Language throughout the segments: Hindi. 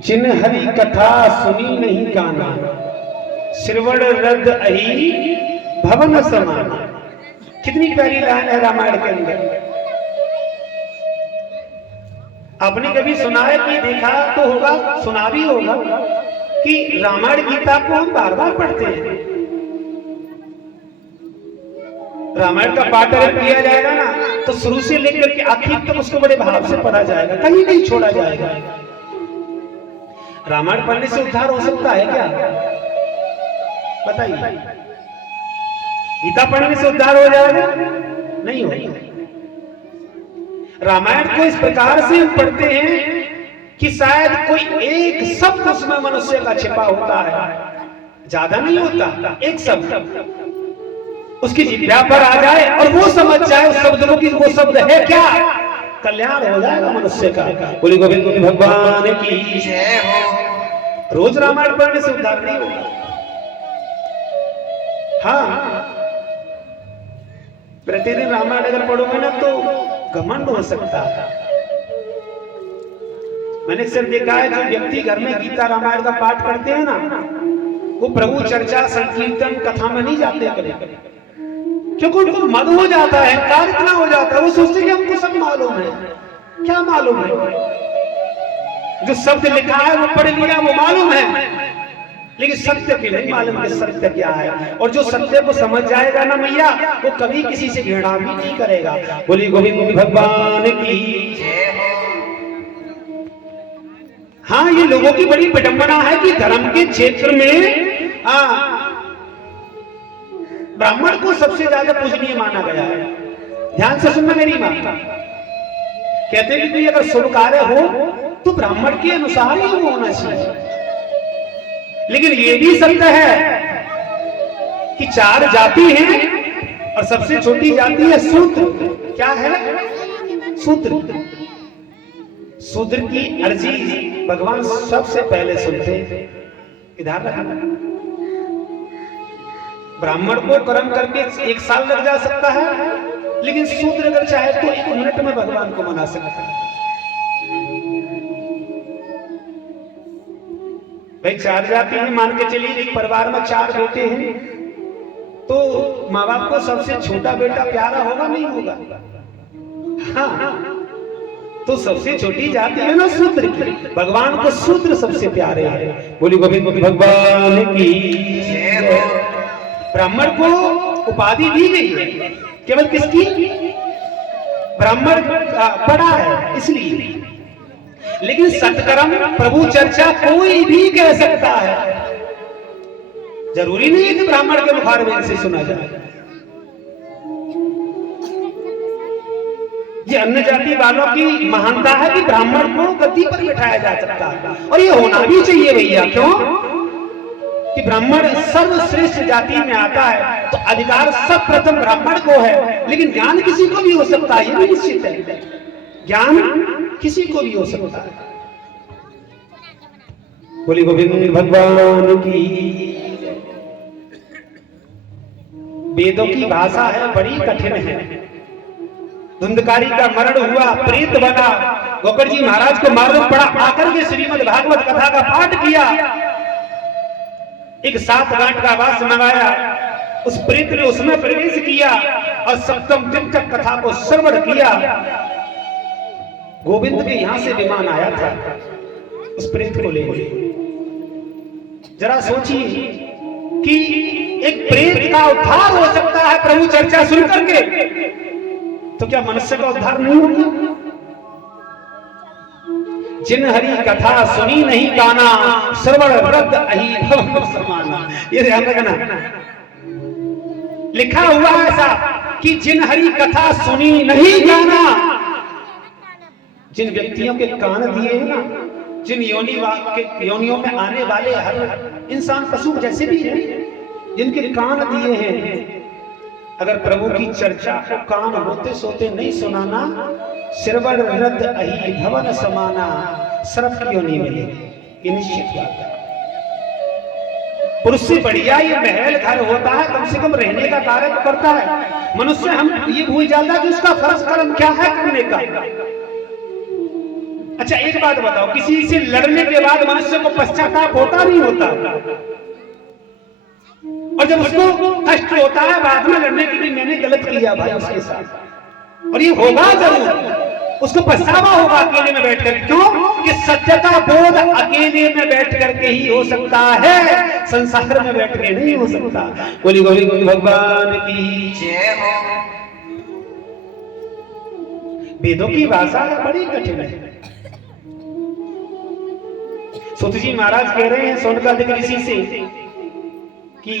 जिन हरि कथा सुनी नहीं काना, श्रवण रद अहि भवन समाना। कितनी प्यारी लाइन है रामायण के अंदर। आपने कभी सुना है कि देखा तो होगा, सुना भी होगा कि रामायण गीता को हम बार बार पढ़ते हैं। रामायण का पाठ अगर किया जाएगा ना तो शुरू से लेकर के आखिर तक उसको बड़े भाव से पढ़ा जाएगा, कहीं नहीं छोड़ा जाएगा। रामायण पढ़ने से उद्धार हो सकता है क्या? बताइए। गीता पढ़ने से उद्धार हो जाएगा? नहीं होगा। रामायण को इस प्रकार से हम पढ़ते हैं कि शायद कोई एक शब्द उसमें मनुष्य का छिपा होता है, ज्यादा नहीं होता, एक शब्द उसकी जिह्वा पर आ जाए और वो समझ जाए उस शब्द को कि वो शब्द है क्या, कल्याण हो जाएगा मनुष्य का। बोली गोविंद भगवान की जय हो। रोज रामायण पढ़ने से उद्धार नहीं होगा। हाँ, प्रतिदिन रामायण अगर पढ़ोगे ना तो घमंड हो सकता है। मैंने अक्सर देखा है जो व्यक्ति घर में गीता रामायण का पाठ करते हैं ना, वो प्रभु चर्चा संकीर्तन कथा में नहीं जाते कभी, क्योंकि उनको मद हो जाता है, अहंकार इतना हो जाता है, वो सोचते कि हमको सब मालूम है। क्या मालूम है? जो शब्द लिखा है वो पढ़ लिया, वो मालूम है, लेकिन सत्य की नहीं मालूम कि सत्य क्या है। और जो सत्य को समझ जाएगा ना मैया, वो कभी किसी से घृणा भी नहीं करेगा। बोली गोविंद भगवान की जय हो। हाँ, ये लोगों की बड़ी विडंबना है कि धर्म के क्षेत्र में ब्राह्मण को सबसे ज्यादा पूजनीय माना गया है। ध्यान से सुनना मेरी मां। कहते हैं कि अगर शुभ कार्य हो तो ब्राह्मण के अनुसार ही वो होना चाहिए, लेकिन ये भी सत्य है कि चार जाति हैं और सबसे छोटी जाति है शूद्र। क्या है? शूद्र। शूद्र की अर्जी भगवान सबसे पहले सुनते। इधर रखना। ब्राह्मण को कर्म करके 1 साल लग जा सकता है, लेकिन शूद्र अगर चाहे तो 1 मिनट में भगवान को मना सकता है। भाई 4 जाति में मान के चलिए, एक परिवार में 4 बेटे हैं, तो माँ बाप को सबसे छोटा बेटा प्यारा होगा नहीं होगा? हाँ, तो सबसे छोटी जाति है ना शूद्र की। भगवान को शूद्र सबसे प्यारे हैं। बोली गोविंद भगवान की जय हो। ब्राह्मण को उपाधि दी गई है, केवल किसकी? ब्राह्मण बड़ा है इसलिए, लेकिन सत्कर्म प्रभु चर्चा कोई भी कह सकता है। जरूरी नहीं है कि ब्राह्मण के मुखारबिंद से सुना जाए। ये अन्य जाति वालों की महानता है कि ब्राह्मण को गद्दी पर बिठाया जा सकता है, और ये होना भी चाहिए भैया। क्यों? कि ब्राह्मण सर्वश्रेष्ठ जाति में आता है, तो अधिकार सब प्रथम ब्राह्मण को है, लेकिन ज्ञान किसी को भी हो सकता है, ये भी निश्चित है। ज्ञान किसी को भी हो सकता है। बोली गोविंद भगवान की। वेदों की भाषा है बड़ी कठिन है। धुंधकारी का मरण हुआ, प्रेत बना, गोकर जी महाराज को मालूम पड़ा, आकर के श्रीमद् भागवत कथा का पाठ किया। एक 7 गांठ का वास मंगाया, उस प्रेत ने उसमें प्रवेश किया और सप्तम दिन तक कथा को श्रवण किया। गोविंद के यहां से विमान आया था उस प्रेत को लेकर। जरा सोचिए कि एक प्रेत का उद्धार हो सकता है प्रभु चर्चा सुन करके, तो क्या मनुष्य का उद्धार नहीं होगा? जिन हरि कथा सुनी नहीं काना, श्रवण रद अहि भवन समाना। ये ध्यान रखना। लिखा हुआ ऐसा कि जिन हरि कथा सुनी नहीं काना। जिन व्यक्तियों के कान दिए हैं ना, जिन योनियों में आने वाले हर इंसान पशु जैसे भी हैं, जिनके कान दिए हैं, अगर प्रभु की चर्चा को कान होते सोते नहीं सुनाना, श्रवण रद अहि भवन समाना, सर्प क्यों नहीं मिलेगी? ये निश्चित बात है। पुरुष से बढ़िया ये महल घर होता है, कम से कम रहने का कार्य तो करता है। मनुष्य हम ये भूल जाता है कि उसका फर्ज कर्म क्या है करने का। अच्छा एक बात बताओ, किसी से लड़ने के बाद मनुष्य को पश्चाताप होता नहीं होता? और जब उसको कष्ट होता है बाद में लड़ने के लिए, मैंने गलत किया भाई उसके साथ, और ये होगा जरूर, उसको पछतावा होगा अकेले में बैठकर। क्यों कि सत्य का बोध अकेले में बैठ करके ही हो सकता है, संसार में बैठ के नहीं हो सकता। बोली गोली गोली भगवान की जय हो। वेदों की भाषा बड़ी कठिन है। सुत जी महाराज कह रहे हैं सोनकादिक ऋषि से कि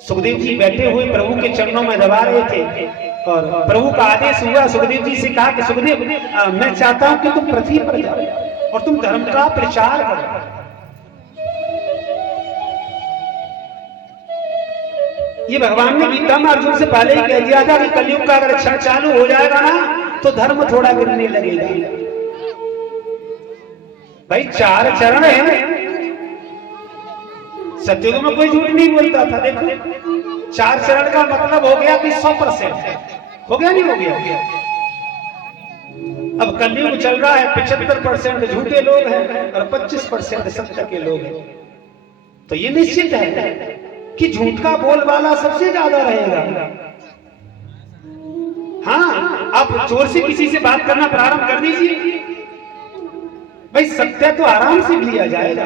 सुखदेव जी बैठे हुए प्रभु के चरणों में दबा रहे थे, और प्रभु का आदेश हुआ सुखदेव जी से, कहा कि सुखदेव मैं चाहता हूं कि तुम पृथ्वी पर जाओ और तुम धर्म का प्रचार करो। ये भगवान ने गीता में अर्जुन से पहले ही कह दिया था कि कलयुग का अगर क्षण चालू हो जाएगा ना तो धर्म थोड़ा गिरने लगेगा। भाई 4 चरण है, सत्युग में कोई झूठ नहीं बोलता था। देखो 4 चरण का मतलब हो गया कि 100% हो गया, नहीं हो गया? अब कलयुग चल रहा है, 75% झूठे लोग हैं और 25% सत्य के लोग हैं। तो ये निश्चित है कि झूठ का बोलबाला सबसे ज्यादा रहेगा। हाँ, आप जोर से किसी से बात करना प्रारंभ कर दीजिए, भाई सत्य तो आराम से लिया जाएगा।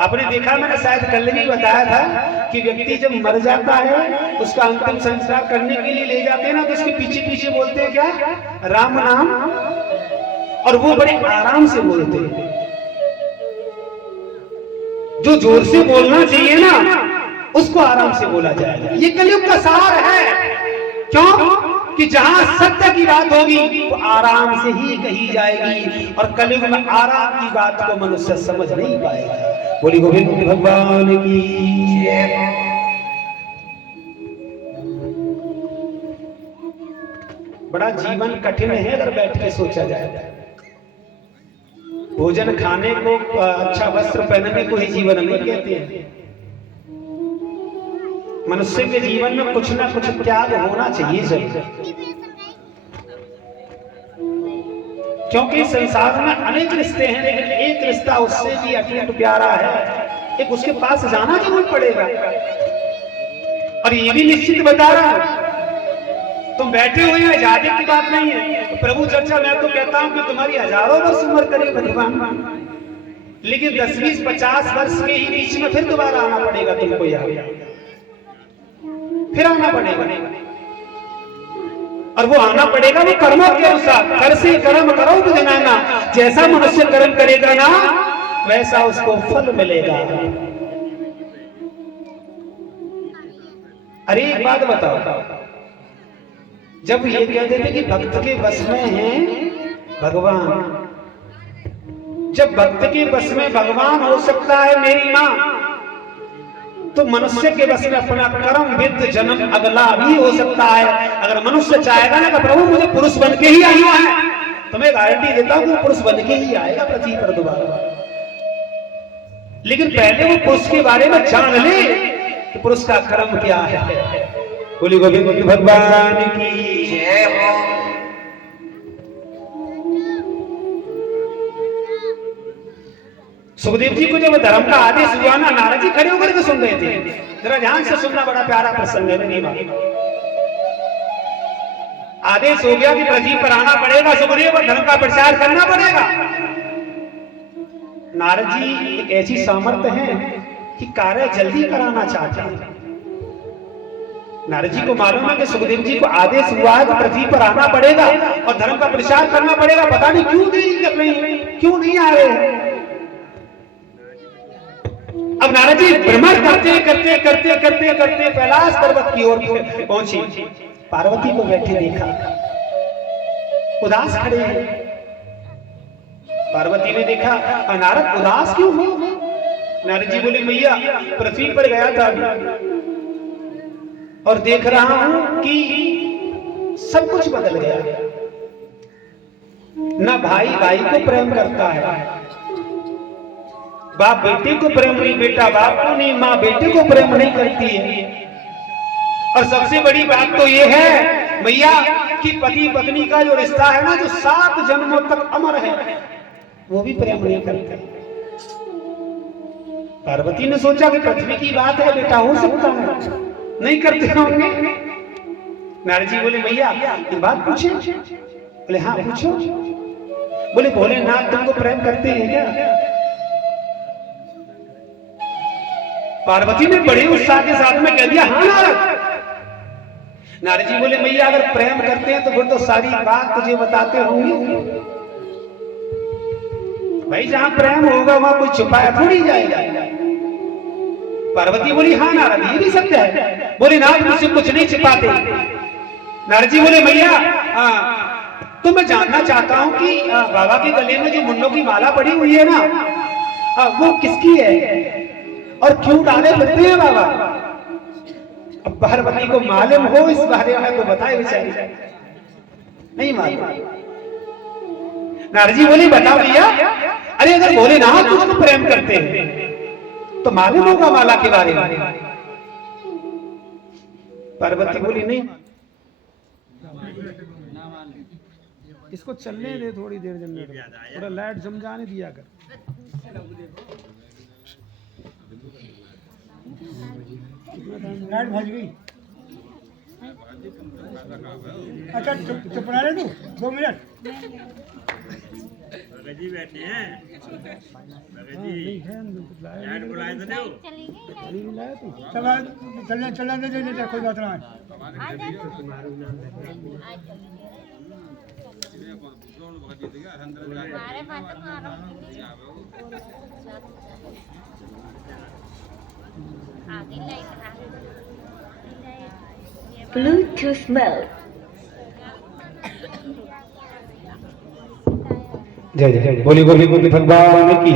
आपने देखा, मैंने शायद कल भी बताया था कि व्यक्ति जब मर जाता है उसका अंतिम संस्कार करने के लिए ले जाते हैं ना, तो उसके पीछे पीछे बोलते हैं क्या? राम नाम, और वो बड़े आराम से बोलते हैं। जो जोर से बोलना चाहिए ना उसको आराम से बोला जाएगा। ये कलयुग का सार है। क्यों कि जहां सत्य की बात होगी वो आराम से ही कही जाएगी, और कलयुग में आराम की बात को मनुष्य समझ नहीं पाएगा। बोली गोविंद भगवान की जय। बड़ा जीवन कठिन है अगर बैठ के सोचा जाए। भोजन खाने को, अच्छा वस्त्र पहनने को ही जीवन नहीं कहते हैं। मनुष्य के जीवन में कुछ ना कुछ त्याग होना चाहिए सर, क्योंकि संसार में अनेक रिश्ते हैं, लेकिन एक रिश्ता उससे भी अटूट प्यारा है, एक उसके पास जाना जरूर पड़ेगा। और ये भी निश्चित बता रहा हूं, तुम बैठे हुए हैं, आजादी की बात नहीं है। तो प्रभु चर्चा मैं तो कहता हूं कि तुम्हारी हजारों वर्ष उम्र करे भगवान, लेकिन 10, 20, 50 वर्ष के ही बीच में फिर दोबारा आना पड़ेगा तुमको, यहाँ फिर आना पड़ेगा। और वो आना पड़ेगा वो कर्मों के अनुसार। कर से कर्म करो तो जनाना, जैसा मनुष्य कर्म करेगा ना वैसा उसको फल मिलेगा। अरे एक बात बताओ, जब ये कहते थे कि भक्त के बस में है भगवान, जब भक्त के बस में भगवान हो सकता है मेरी मां, तो मनुष्य के बस में अपना कर्म विद्ध जन्म अगला भी हो सकता है। अगर मनुष्य चाहेगा ना कि प्रभु मुझे पुरुष बन के ही आना है, तो मैं गारंटी देता हूं कि पुरुष बन के ही आएगा पृथ्वी पर दोबारा। लेकिन पहले वो पुरुष के बारे में जान ले कि पुरुष का कर्म क्या है। बोली गोविंद भगवान की जय हो। सुखदेव जी को जब धर्म का आदेश हुआ ना, नारद जी खड़े होकर के सुन रहे थे। जरा ध्यान से सुनना, बड़ा प्यारा प्रसंग है। आदेश हो गया कि पृथ्वी पर आना पड़ेगा, सुखदेव और धर्म का प्रचार करना पड़ेगा। नारद जी एक ऐसी सामर्थ्य है कि कार्य जल्दी कराना चाहते हैं। नारद जी को मालूम है कि सुखदेव जी को आदेश हुआ है कि पृथ्वी पर आना पड़ेगा और धर्म का प्रचार करना पड़ेगा। पता नहीं क्यों देरी कर रही है, क्यों नहीं आ रहे हैं। अब नारद जी भ्रमण करते करते करते करते करते कैलाश पर्वत की ओर पहुंची। पार्वती को बैठे देखा, उदास खड़े हैं। पार्वती ने देखा, नारद उदास क्यों हो? नारद जी बोले, मैया पृथ्वी पर गया था और देख रहा हूं कि सब कुछ बदल गया। ना भाई भाई को प्रेम करता है, बाप बेटे को प्रेम नहीं, बेटा बाप को नहीं, माँ बेटे को प्रेम नहीं करती है। और सबसे बड़ी बात तो ये है मैया कि पति पत्नी का जो रिश्ता है ना, जो 7 जन्मों तक अमर है, वो भी प्रेम नहीं करते। पार्वती ने सोचा कि पृथ्वी की बात है बेटा, हो सकता है नहीं करते होंगे। नारद जी बोले भैया ये बात पूछे? बोले हाँ पूछो। बोले भोलेनाथ तुमको प्रेम करते हैं क्या? पार्वती ने बड़े उत्साह के साथ में कह दिया हाँ नारद। नारद जी बोले भैया अगर प्रेम करते हैं तो फिर तो सारी बात तुझे बताते होंगे भाई, जहां प्रेम होगा वहां कोई छुपाया थोड़ी जाएगा। पार्वती बोली हाँ नारद ये भी सत्य है। बोले नारद मुझसे कुछ नहीं छिपाते। नारद जी बोले भैया तो मैं जानना चाहता हूं कि बाबा के गले में जो मुंडों की माला पड़ी हुई है ना, वो किसकी है और क्यों डाले फिरते हैं बाबा? अब पार्वती को मालूम हो इस बारे में तो बताए बेचारी, नहीं मालूम। नारद जी बोले बता भैया, अरे अगर भोलेनाथ तुझको प्रेम करते हैं तो मालूम होगा माला के बारे में। पार्वती बोली नहीं, इसको चलने दे थोड़ी देर, जनरेटर थोड़ा लाइट समझाने दिया कर। लाइट भज गई। अच्छा चुप रहा तू 2 मिनट। जी बैठे हैं लाइट बुलाए तो नहीं चलने दे, कोई बात ना है। Bluetooth mode. जय जय बोली बोली बोली भगवान की।